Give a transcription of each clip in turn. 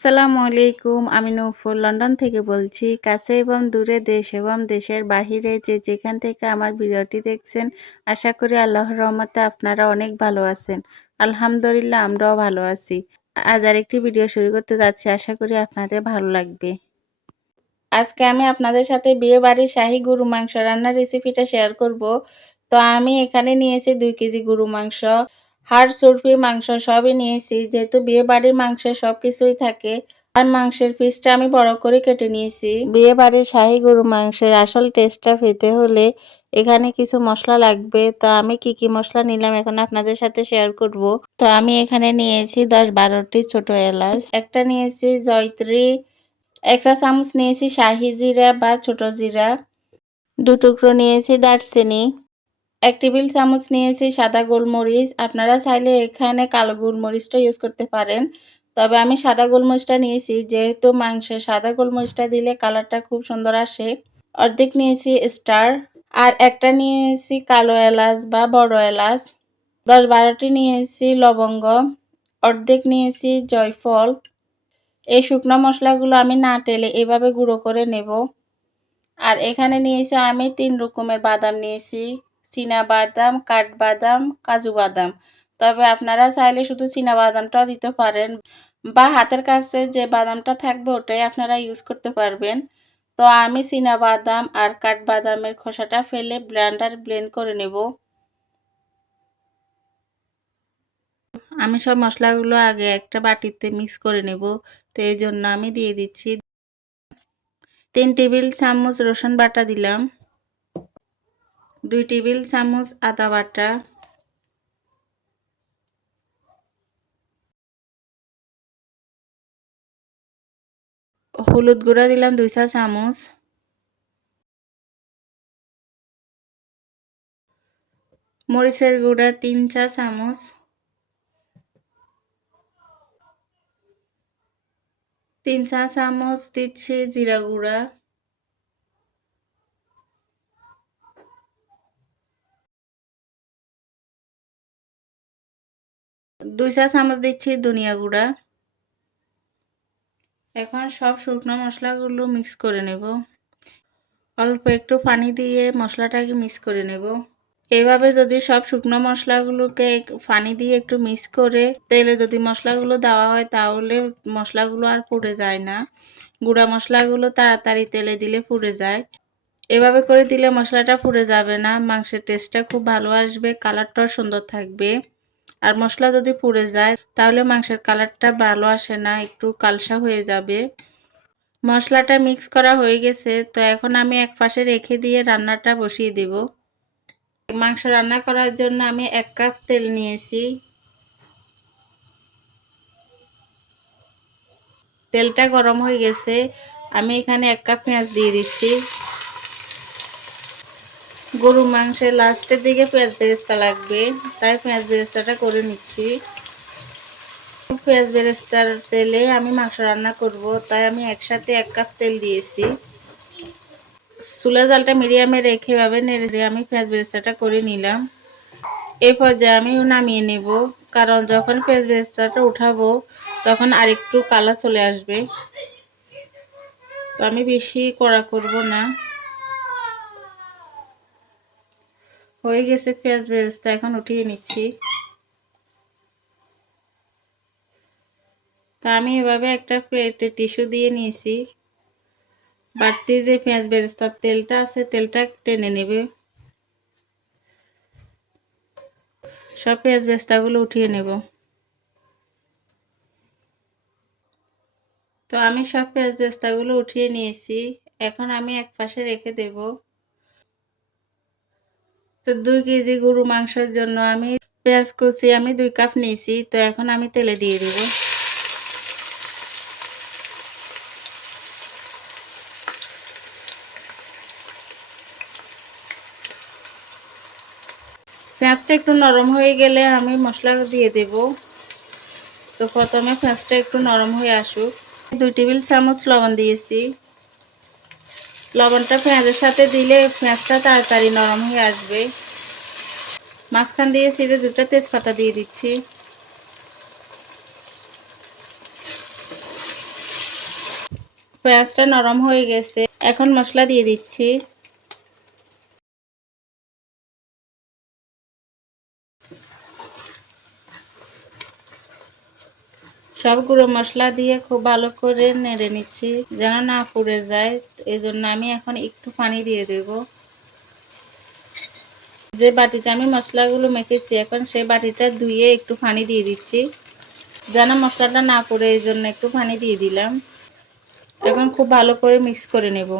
আসসালামু আলাইকুম, আমি নূপুর লন্ডন থেকে বলছি। কাছে এবং দূরে দেশ এবং দেশের বাহিরে যে যেখান থেকে আমার ভিডিওটি দেখছেন, আশা করি আল্লাহর রহমতে আপনারা অনেক ভালো আছেন। আলহামদুলিল্লাহ, আমরাও ভালো আছি। আজ আরেকটি ভিডিও শুরু করতে যাচ্ছি, আশা করি আপনাদের ভালো লাগবে। আজকে আমি আপনাদের সাথে বিয়ে বাড়ির শাহি গরু মাংস রান্নার রেসিপিটা শেয়ার করব। তো আমি এখানে নিয়েছি দুই কেজি গরু মাংস। হাড়, চর্বি, মাংস সবই নিয়েছি। যেহেতু বিয়ে বাড়ির মাংসে সব কিছুই থাকে, আর মাংসের পিসটা আমি বড় করে কেটে নিয়েছি। বিয়ে বাড়ির শাহি গরু মাংসের আসল টেস্টটা পেতে হলে এখানে কিছু মশলা লাগবে। তো আমি কি কি মশলা নিলাম এখন আপনাদের সাথে শেয়ার করব। তো আমি এখানে নিয়েছি দশ বারোটি ছোট এলাচ, একটা নিয়েছি জয়ত্রী এক চা চামচ নিয়েছি শাহি জিরা বা ছোট জিরা, দু টুকরো নিয়েছি দারচিনি এক টেবিল চামচ নিয়েছি, সাদা গোলমরিচ। আপনারা চাইলে এখানে কালো গোলমরিচটা ইউজ করতে পারেন। তবে আমি সাদা গোলমরিচটা নিয়েছি, যেহেতু মাংসে সাদা গোলমরিচটা দিলে কালারটা খুব সুন্দর আসে। অর্ধেক নিয়েছি স্টার আর একটা নিয়েছি কালো এলাচ বা বড় এলাচ। দশ বারোটি নিয়েছি লবঙ্গ। অর্ধেক নিয়েছি জয়ফল। এই শুকনো মশলাগুলো আমি না টেলে এভাবে গুঁড়ো করে নেব। আর এখানে নিয়েছি আমি তিন রকমের বাদাম নিয়েছি। বাদাম কাঠবাদাম কাজু বাদাম তবে আপনারা চাইলে শুধু বাদামটাও দিতে পারেন বা হাতের কাছে যে বাদামটা থাকবে ওটাই আপনারা ইউজ করতে পারবেন। তো আমি বাদাম আর কাঠবাদামের খোসাটা ফেলে ব্লেন্ডার ব্লেন্ড করে নেব। আমি সব মশলাগুলো আগে একটা বাটিতে মিক্স করে নেব। তো এই জন্য আমি দিয়ে দিচ্ছি তিন টেবিল চামচ রসুন বাটা দিলাম। দুই টেবিল চামচ আদা বাটা। হলুদ গুঁড়া দিলাম দুই চা চামচ। মরিচের গুঁড়া তিন চা চামচ। তিন চা চামচ দিচ্ছি জিরা গুঁড়া। দুই চা চামচ দিচ্ছি ধনিয়া গুঁড়া। এখন সব শুকনো মশলাগুলো মিক্স করে নেব। অল্প একটু পানি দিয়ে মশলাটাকে মিক্স করে নেব। এভাবে যদি সব শুকনো মশলাগুলোকে পানি দিয়ে একটু মিক্স করে তেলে যদি মশলাগুলো দেওয়া হয় তাহলে মশলাগুলো আর পুড়ে যায় না। গুঁড়া মশলাগুলো তাড়াতাড়ি তেলে দিলে পুড়ে যায়। এভাবে করে দিলে মশলাটা পুড়ে যাবে না। মাংসের টেস্টটা খুব ভালো আসবে কালারটাও সুন্দর থাকবে। আর মশলা যদি পুড়ে যায়, তাহলে মাংসের কালারটা ভালো আসে না, একটু কালসা হয়ে যাবে। মশলাটা মিক্স করা হয়ে গেছে, তো এখন আমি এক পাশে রেখে দিয়ে রান্নাটা বসিয়ে দেব। মাংস রান্না করার জন্য আমি এক কাপ তেল নিয়েছি। তেলটা গরম হয়ে গেছে, আমি এখানে এক কাপ পেঁয়াজ দিয়ে দিচ্ছি। গরু মাংসের লাস্টের দিকে পেঁয়াজ বেরেস্তা লাগবে। তাই পেঁয়াজ বেরেস্তাটা করে নিচ্ছি। পেঁয়াজ বেরেস্তার তেলে আমি মাংস রান্না করব, তাই আমি একসাথে এক কাপ তেল দিয়েছি। চুলা জালটা মিডিয়ামে রেখে ভাবে নেড়ে দিয়ে আমি পেঁয়াজ বেরেস্তাটা করে নিলাম। এই পর্যায়ে আমি নামিয়ে নেব, কারণ যখন পেঁয়াজ বেরেস্তাটা উঠাবো, তখন আরেকটু কালার চলে আসবে। তো আমি বেশি কড়া করব না। হয়ে গেছে পেঁয়াজ বেরেস্তা, এখন উঠিয়ে নিচ্ছি। তা আমি এভাবে একটা প্লেটে টিস্যু দিয়ে নিয়েছি। বাড়তি যে পেঁয়াজ বেরেস্তার তেলটা আছে, তেলটা টেনে নেবে। সব পেঁয়াজ বেরেস্তাগুলো উঠিয়ে নেব। তো আমি সব পেঁয়াজ বেরেস্তাগুলো উঠিয়ে নিয়েছি। এখন আমি এক পাশে রেখে দেবো। তো দুই কেজি গরু মাংসের জন্য আমি পেঁয়াজ কুচি আমি দুই কাপ নিয়েছি। তো এখন আমি তেলে দিয়ে দিব। পেঁয়াজটা একটু নরম হয়ে গেলে আমি মশলা দিয়ে দেব। তো প্রথমে পেঁয়াজটা একটু নরম হয়ে আসুক। দুই টেবিল চামচ লবণ দিয়েছি। লবণটা পেঁয়াজের সাথে দিলে পেঁয়াজটা তাড়াতাড়ি নরম হয়ে আসবে। মাঝখান দিয়ে ছিঁড়ে দুটা তেজপাতা দিয়ে দিচ্ছি। পেঁয়াজটা নরম হয়ে গেছে। এখন মশলা দিয়ে দিচ্ছি। সব গুঁড়ো মশলা দিয়ে খুব ভালো করে নেড়ে নিচ্ছি, যেন না পুড়ে যায়। এই জন্য আমি এখন একটু পানি দিয়ে দেব। যে বাটিটা আমি মশলাগুলো মেখেছি, এখন সেই বাটিটা ধুয়ে একটু পানি দিয়ে দিচ্ছি, যেন মশলাটা না পড়ে এই জন্য একটু পানি দিয়ে দিলাম। এখন খুব ভালো করে মিক্স করে নেব।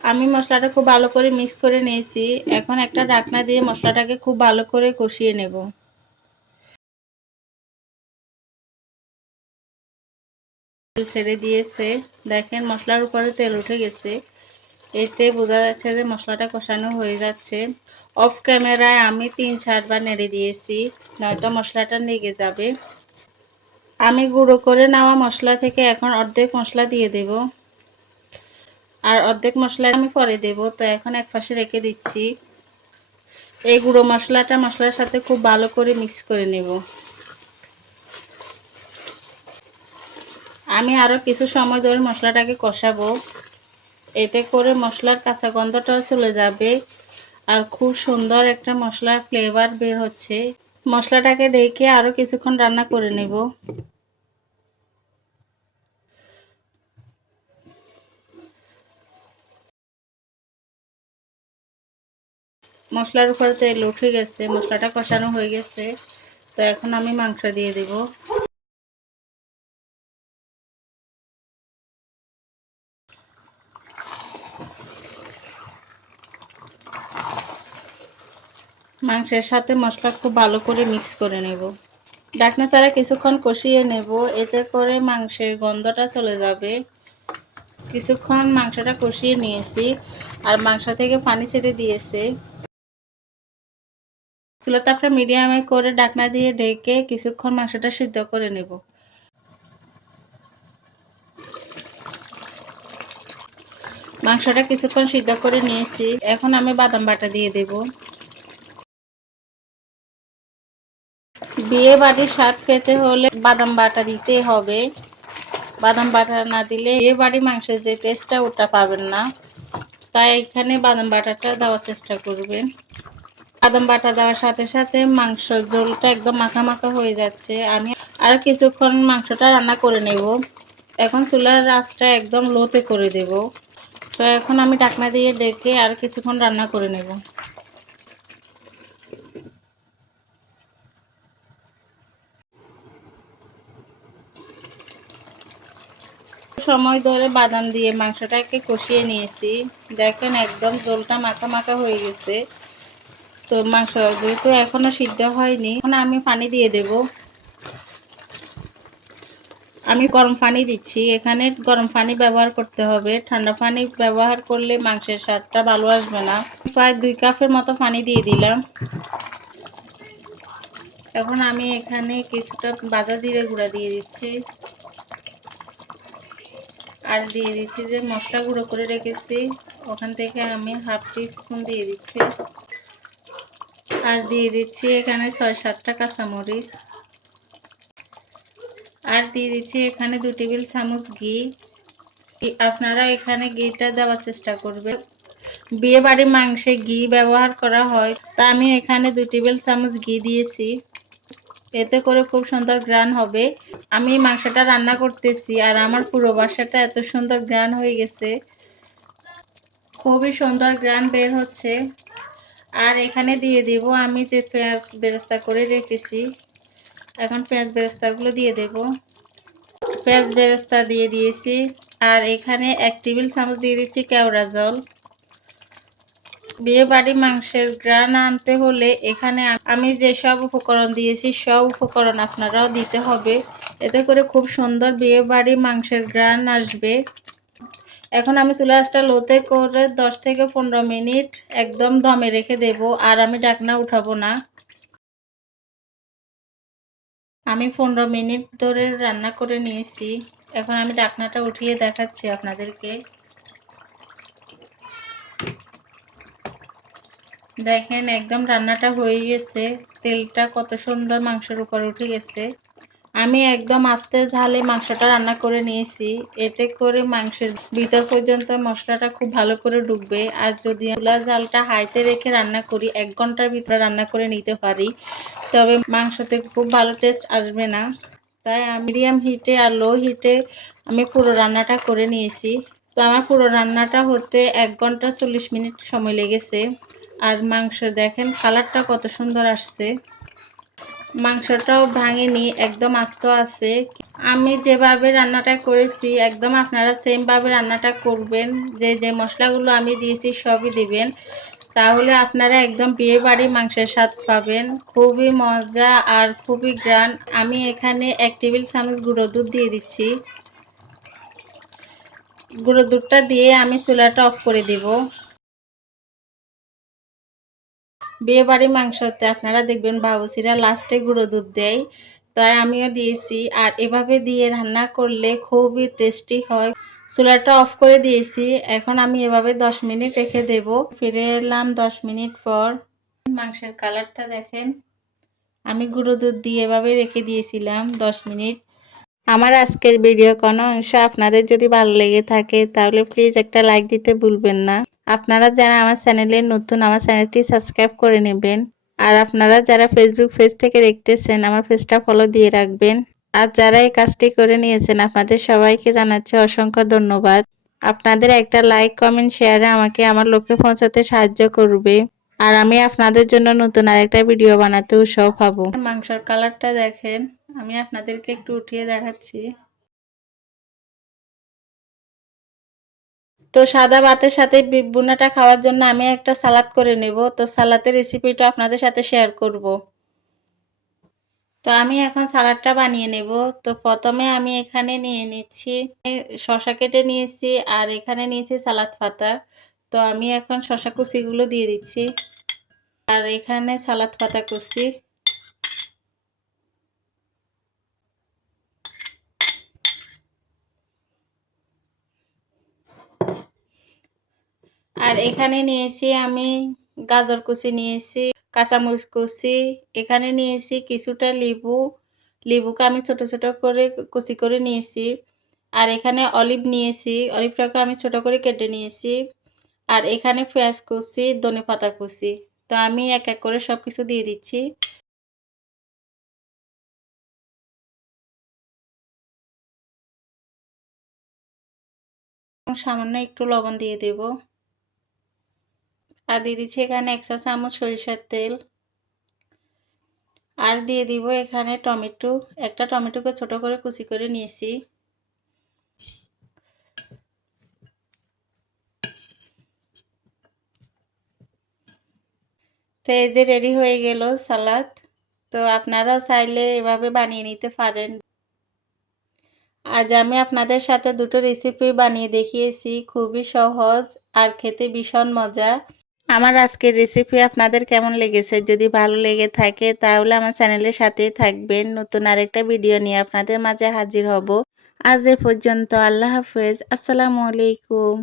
আমি মশলাটা খুব ভালো করে মিক্স করে নিয়েছি। এখন একটা ঢাকনা দিয়ে মশলাটাকে খুব ভালো করে কষিয়ে নেব। ছেড়ে দিয়েছে। দেখেন মশলার উপরে তেল উঠে গেছে। এতে বোঝা যাচ্ছে যে মশলাটা কষানো হয়ে যাচ্ছে। অফ ক্যামেরায় আমি তিন চারবার নেড়ে দিয়েছি, নয়তো মশলাটা লেগে যাবে। আমি গুঁড়ো করে নেওয়া মশলা থেকে এখন অর্ধেক মশলা দিয়ে দেব। আর অর্ধেক মশলা আমি পরে দেব, তো এখন এক পাশে রেখে দিচ্ছি। এই গুঁড়ো মশলাটা মশলার সাথে খুব ভালো করে মিক্স করে নেব। আমি আরও কিছু সময় ধরে মশলাটাকে কষাবো। এতে করে মশলার কাঁচা গন্ধটাও চলে যাবে আর খুব সুন্দর একটা মশলার ফ্লেভার বের হচ্ছে। মশলাটাকে রেখে আরও কিছুক্ষণ রান্না করে নেব। মশলার উপরে তেল উঠে গেছে, মশলাটা কষানো হয়ে গেছে। তো এখন আমি মাংস দিয়ে দেব। মাংসের সাথে মশলা খুব ভালো করে মিক্স করে নেব। ডাকনা ছাড়া কিছুক্ষণ কষিয়ে নেব, এতে করে মাংসের গন্ধটা চলে যাবে। কিছুক্ষণ মাংসটা কষিয়ে নিয়েছি, আর মাংস থেকে পানি ছেড়ে দিয়েছে। চুলো তাপটা মিডিয়ামে করে ডাকনা দিয়ে ঢেকে কিছুক্ষণ মাংসটা সিদ্ধ করে নেব। মাংসটা কিছুক্ষণ সিদ্ধ করে নিয়েছি। এখন আমি বাদাম বাটা দিয়ে দেব। বিয়ে বাড়ির স্বাদ পেতে হলে বাদাম বাটা দিতে হবে। বাদাম বাটা না দিলে বিয়ে বাড়ি মাংসের যে টেস্টটা ওটা পাবেন না। তাই এখানে বাদাম বাটাটা দেওয়ার চেষ্টা করবেন। বাদাম বাটা দেওয়ার সাথে সাথে মাংস ঝোলটা একদম মাখা মাখা হয়ে যাচ্ছে। আমি আর কিছুক্ষণ মাংসটা রান্না করে নেব। এখন চুলার রাসটা একদম লোতে করে দেব। তো এখন আমি ডাকনা দিয়ে ডেকে আর কিছুক্ষণ রান্না করে নেব। সময় ধরে বাদাম দিয়ে মাংসটাকে কষিয়ে নিয়েছি। দেখেন একদম জলটা মাখা মাখা হয়ে গেছে। তো মাংস যেহেতু এখনও সিদ্ধ হয়নি, এখন আমি পানি দিয়ে দেব। আমি গরম পানি দিচ্ছি। এখানে গরম পানি ব্যবহার করতে হবে। ঠান্ডা পানি ব্যবহার করলে মাংসের স্বাদটা ভালো আসবে না। প্রায় দুই কাপের মতো পানি দিয়ে দিলাম। এখন আমি এখানে কিছুটা বাজা জিরে গুঁড়া দিয়ে দিচ্ছি। আর দিয়ে দিচ্ছি যে মশলা গুঁড়ো করে রেখেছি। ওখান থেকে আমি হাফ স্পুন দিয়ে দিচ্ছি। আর দিয়ে দিচ্ছি এখানে ছয় সাতটা কাঁচামরিচ। আর দিয়ে দিচ্ছি এখানে দু টেবিল চামচ ঘি। আপনারা এখানে ঘিটা দেওয়ার চেষ্টা করবেন। বিয়ে বাড়ির মাংসে ঘি ব্যবহার করা হয়। তা আমি এখানে দু টেবিল চামচ ঘি দিয়েছি। এতে করে খুব সুন্দর গ্রান হবে। আমি মাংসটা রান্না করতেছি আর আমার পুরো বাসাটা এত সুন্দর গ্রান হয়ে গেছে। খুবই সুন্দর গ্রান বের হচ্ছে। আর এখানে দিয়ে দেব আমি যে পেঁয়াজ বেরেস্তা করে রেখেছি। এখন পেঁয়াজ বেরেস্তাগুলো দিয়ে দেব। পেঁয়াজ বেরেস্তা দিয়ে দিয়েছি। আর এখানে এক টেবিল চামচ দিয়ে দিচ্ছি কেওড়া জল। বিয়ে বাড়ি মাংসের গ্রান আনতে হলে এখানে আমি যে সব উপকরণ দিয়েছি, সব উপকরণ আপনারাও দিতে হবে। এতে করে খুব সুন্দর বিয়ে বাড়ি মাংসের গ্রান আসবে। এখন আমি চুলা লোতে করে দশ থেকে পনেরো মিনিট একদম দমে রেখে দেব, আর আমি ডাকনা উঠাবো না। আমি পনেরো মিনিট ধরে রান্না করে নিয়েছি। এখন আমি ডাকনাটা উঠিয়ে দেখাচ্ছি আপনাদেরকে। দেখেন একদম রান্নাটা হয়ে গেছে। তেলটা কত সুন্দর মাংসের উপর উঠে গেছে। আমি একদম আস্তে ঝালে মাংসটা রান্না করে নিয়েছি। এতে করে মাংসের ভিতর পর্যন্ত মশলাটা খুব ভালো করে ডুববে। আর যদি চুলা ঝালটা হাইতে রেখে রান্না করি, এক ঘণ্টার ভিতরে রান্না করে নিতে পারি। তবে মাংসতে খুব ভালো টেস্ট আসবে না। তাই মিডিয়াম হিটে আর লো হিটে আমি পুরো রান্নাটা করে নিয়েছি। তো আমার পুরো রান্নাটা হতে এক ঘণ্টা চল্লিশ মিনিট সময় লেগেছে। আর মাংস দেখেন কালারটা কত সুন্দর আসছে। মাংসটাও ভাঙেনি, একদম আস্ত আছে। আমি যেভাবে রান্নাটা করেছি, একদম আপনারা সেমভাবে রান্নাটা করবেন। যে যে মশলাগুলো আমি দিয়েছি সবই দিবেন। তাহলে আপনারা একদম বিয়ে বাড়ি মাংসের স্বাদ পাবেন। খুবই মজা আর খুবই গ্রান। আমি এখানে এক টেবিল চামচ গুঁড়ো দুধ দিয়ে দিচ্ছি। গুঁড়ো দুধটা দিয়ে আমি চুলাটা অফ করে দেব। বিয়ে বাড়ি মাংসতে আপনারা দেখবেন বাবুসিরা লাস্টে গুঁড়ো দুধ দেয়। তাই আমিও দিয়েছি। আর এভাবে দিয়ে রান্না করলে খুবই টেস্টি হয়। চুলাটা অফ করে দিয়েছি। এখন আমি এভাবে দশ মিনিট রেখে দেব। ফিরে এলাম দশ মিনিট পর। মাংসের কালারটা দেখেন। আমি গুঁড়ো দুধ দিয়ে এভাবে রেখে দিয়েছিলাম দশ মিনিট। আমার আজকের ভিডিও কোনো অংশ আপনাদের যদি ভালো লেগে থাকে, তাহলে প্লিজ একটা লাইক দিতে ভুলবেন না। আপনারা যারা আমার চ্যানেলে নতুন, আমার চ্যানেলটি সাবস্ক্রাইব করে নেবেন। আর আপনারা যারা ফেসবুক পেজ থেকে দেখতেছেন, আমার পেজটা ফলো দিয়ে রাখবেন। আর যারা এই কাজটি করে নিয়েছেন, আপনাদের সবাইকে জানাচ্ছি অসংখ্য ধন্যবাদ। আপনাদের একটা লাইক কমেন্ট শেয়ারে আমাকে আমার লক্ষ্যে পৌঁছাতে সাহায্য করবে। আর আমি আপনাদের জন্য নতুন আরেকটা ভিডিও বানাতে উৎসাহ পাবো। মাংসর কালারটা দেখেন। আমি আপনাদেরকে একটু উঠিয়ে দেখাচ্ছি। তো সাদা ভাতের সাথে বুনাটা খাওয়ার জন্য আমি একটা সালাদ করে নেব। তো সালাদের রেসিপিটা আপনাদের সাথে শেয়ার করব। তো আমি এখন সালাডটা বানিয়ে নেব। তো প্রথমে আমি এখানে নিয়ে নিচ্ছি শশা কেটে নিয়েছি আর এখানে নিয়েছি সালাদ পাতা। তো আমি এখন শশা কুচিগুলো দিয়ে দিচ্ছি। আর এখানে সালাদ পাতা কুচি। আর এখানে নিয়েছি আমি গাজর কুচি নিয়েছি, কাঁচামরিচ কুচি, এখানে নিয়েছি কিছুটা লেবু। লেবুকে আমি ছোট ছোট করে কুচি করে নিয়েছি। আর এখানে অলিভ নিয়েছি, অলিভটাকে আমি ছোট করে কেটে নিয়েছি। আর এখানে পেঁয়াজ কুচি, ধনে পাতা কুচি। তো আমি এক এক করে সব কিছু দিয়ে দিচ্ছি। সামান্য একটু লবণ দিয়ে দেব। আর দিয়ে দিচ্ছি এখানে এক চা চামচ সরিষার তেল। আর দিয়ে দিব এখানে টমেটো, একটা টমেটোকে ছোট করে কুচি করে নিয়েছি। তো এই যে রেডি হয়ে গেল সালাদ। তো আপনারাও চাইলে এভাবে বানিয়ে নিতে পারেন। আজ আমি আপনাদের সাথে দুটো রেসিপি বানিয়ে দেখিয়েছি। খুবই সহজ আর খেতে ভীষণ মজা। আমার আজকের রেসিপি আপনাদের কেমন লেগেছে? যদি ভালো লেগে থাকে, তাহলে আমার চ্যানেলের সাথেই থাকবেন। নতুন আরেকটা ভিডিও নিয়ে আপনাদের মাঝে হাজির হব। আজ এ পর্যন্ত, আল্লাহ হাফেজ। আসসালামু আলাইকুম।